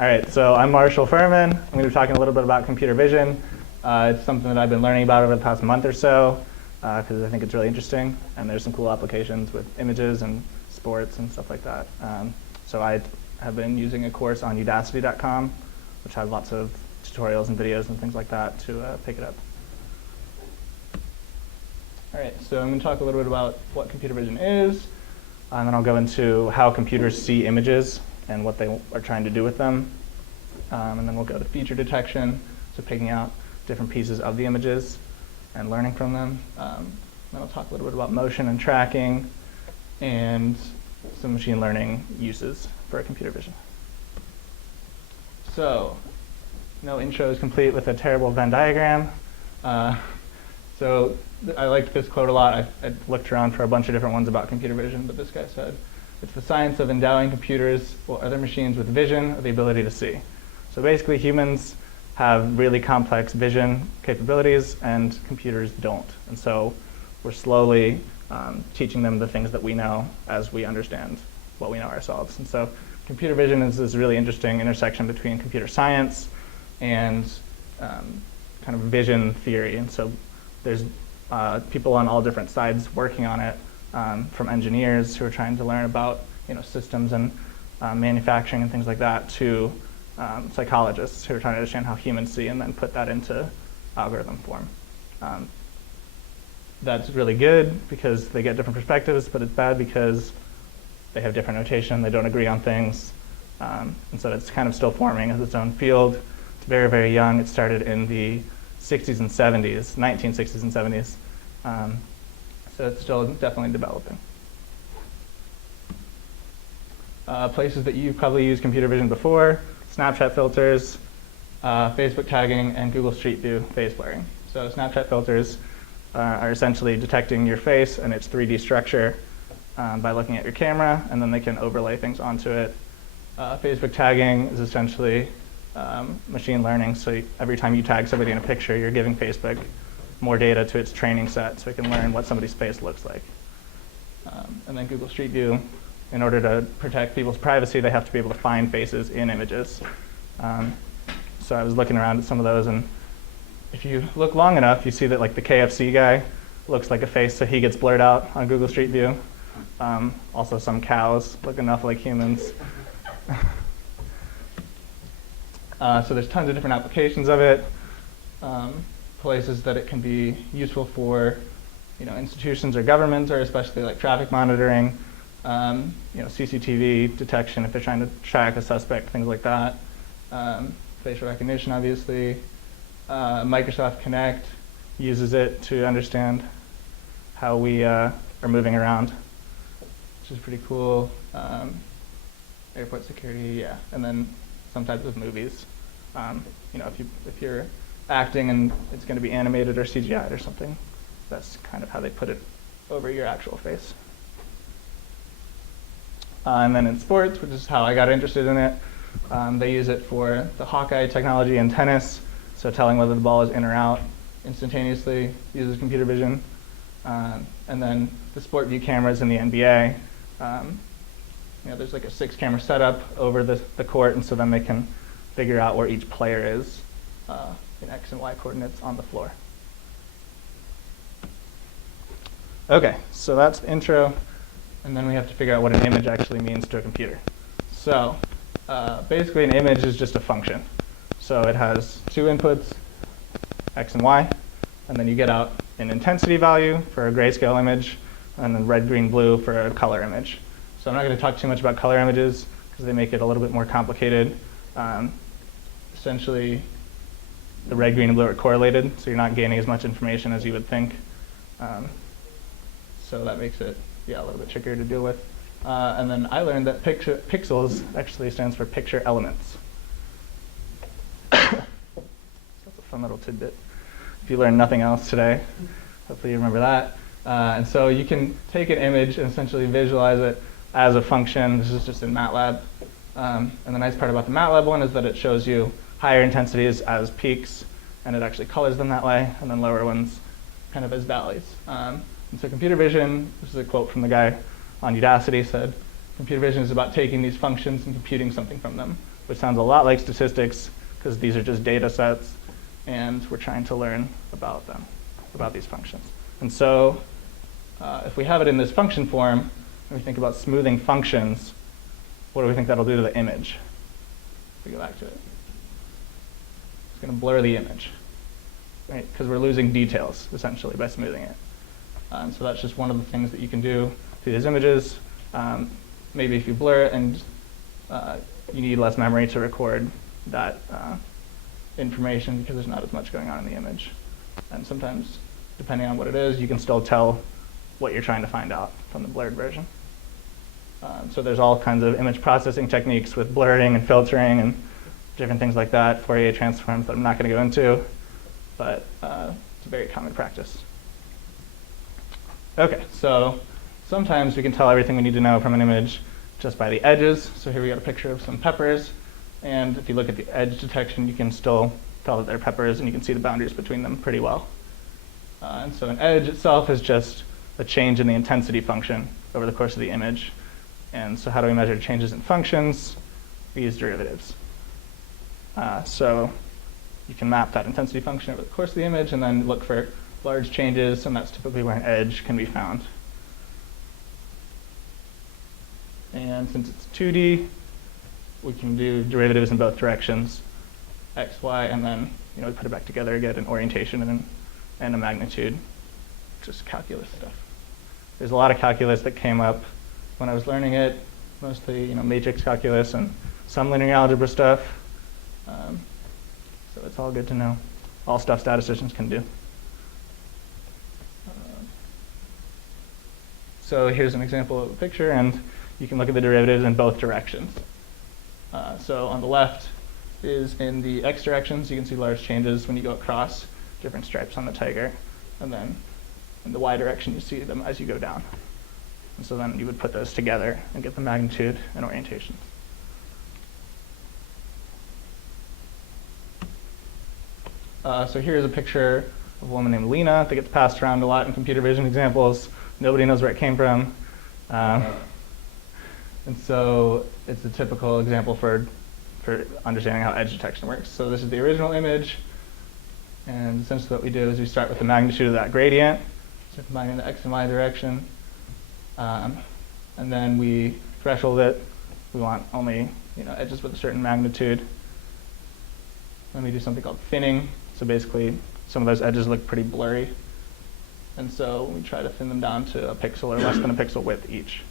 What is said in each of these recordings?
All right, so I'm Marschall Furman. I'm going to be talking a little bit about computer vision. It's something that I've been learning about over the past month or so because I think it's really interesting, and there's some cool applications with images and sports and stuff like that. So I have been using a course on udacity.com, which has lots of tutorials and videos and things like that to pick it up. All right, so I'm going to talk a little bit about what computer vision is, and then I'll go into how computers see images and what they are trying to do with them. And then we'll go to feature detection, so picking out different pieces of the images and learning from them. Then I'll talk a little bit about motion and tracking and some machine learning uses for computer vision. So, no intro is complete with a terrible Venn diagram. So I liked this quote a lot. I looked around for a bunch of different ones about computer vision, but this guy said, "It's the science of endowing computers or other machines with vision or the ability to see." So basically humans have really complex vision capabilities and computers don't. And so we're slowly teaching them the things that we know as we understand what we know ourselves. And so computer vision is this really interesting intersection between computer science and kind of vision theory. And so there's people on all different sides working on it, from engineers who are trying to learn about systems and manufacturing and things like that, to psychologists who are trying to understand how humans see and then put that into algorithm form. That's really good because they get different perspectives, but it's bad because they have different notation, they don't agree on things, and so it's kind of still forming as its own field. It's very, very young. It started in the 60s and 70s, 1960s and 70s. So it's still definitely developing. Places that you've probably used computer vision before: Snapchat filters, Facebook tagging, and Google Street View face blurring. So Snapchat filters are essentially detecting your face and its 3D structure by looking at your camera, and then they can overlay things onto it. Facebook tagging is essentially machine learning. So every time you tag somebody in a picture, you're giving Facebook more data to its training set so it can learn what somebody's face looks like. And then Google Street View, in order to protect people's privacy, they have to be able to find faces in images. So I was looking around at some of those, and if you look long enough, you see that like the KFC guy looks like a face, so he gets blurred out on Google Street View. Also some cows look enough like humans. So there's tons of different applications of it. Places that it can be useful for, institutions or governments, or especially like traffic monitoring, CCTV detection if they're trying to track a suspect, things like that. Facial recognition, obviously. Microsoft Connect uses it to understand how we are moving around, which is pretty cool. Airport security, yeah, and then some types of movies. If you're acting and it's going to be animated or CGI'd or something, that's kind of how they put it over your actual face. And then in sports, which is how I got interested in it, they use it for the Hawkeye technology in tennis, so telling whether the ball is in or out instantaneously uses computer vision. And then the sport view cameras in the NBA, there's like a 6-camera setup over the court, and so then they can figure out where each player is in X and Y coordinates on the floor. Okay, so that's the intro, and then we have to figure out what an image actually means to a computer. So basically an image is just a function. So it has 2 inputs, X and Y, and then you get out an intensity value for a grayscale image, and then red, green, blue for a color image. So I'm not going to talk too much about color images because they make it a little bit more complicated. Essentially, the red, green, and blue are correlated, so you're not gaining as much information as you would think. So that makes it, a little bit trickier to deal with. And then I learned that pixels actually stands for picture elements. That's a fun little tidbit. If you learn nothing else today, hopefully you remember that. And so you can take an image and essentially visualize it as a function. This is just in MATLAB. And the nice part about the MATLAB one is that it shows you higher intensities as peaks, and it actually colors them that way, and then lower ones kind of as valleys. And so computer vision, this is a quote from the guy on Udacity, said, computer vision is about taking these functions and computing something from them. which sounds a lot like statistics because these are just data sets, and we're trying to learn about them, about these functions. And so if we have it in this function form, and we think about smoothing functions, what do we think that'll do to the image? If we go back to it. It's going to blur the image, right? Because we're losing details, essentially, by smoothing it. And so that's just one of the things that you can do to these images. Maybe if you blur it and you need less memory to record that information because there's not as much going on in the image. And sometimes, depending on what it is, you can still tell what you're trying to find out from the blurred version. So there's all kinds of image processing techniques with blurring and filtering and different things like that, Fourier transforms that I'm not going to go into, but it's a very common practice. Okay, so sometimes we can tell everything we need to know from an image just by the edges. So here we got a picture of some peppers, and if you look at the edge detection, you can still tell that they're peppers, and you can see the boundaries between them pretty well. And so an edge itself is just a change in the intensity function over the course of the image. And so how do we measure changes in functions? We use derivatives. So you can map that intensity function over the course of the image and then look for large changes, and that's typically where an edge can be found. And since it's 2D, we can do derivatives in both directions, x, y, and then we put it back together, get an orientation and a magnitude, just calculus stuff. There's a lot of calculus that came up when I was learning it, mostly matrix calculus and some linear algebra stuff. So it's all good to know. All stuff statisticians can do. So here's an example of a picture, and you can look at the derivatives in both directions. So on the left is in the x directions. You can see large changes when you go across different stripes on the tiger. And then in the y direction, you see them as you go down. And so then you would put those together and get the magnitude and orientation. So here's a picture of a woman named Lena that gets passed around a lot in computer vision examples. Nobody knows where it came from. And so it's a typical example for understanding how edge detection works. So this is the original image. And essentially what we do is we start with the magnitude of that gradient, so combining the x and y direction. And then we threshold it. We want only edges with a certain magnitude. Then we do something called thinning. So basically, some of those edges look pretty blurry. And so we try to thin them down to a pixel or less than a pixel width each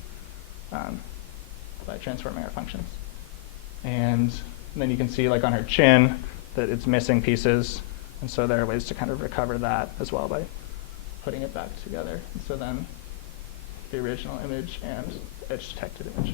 by transforming our functions. And then you can see, like on her chin, that it's missing pieces. And so there are ways to kind of recover that as well by putting it back together. And so then the original image and edge detected image.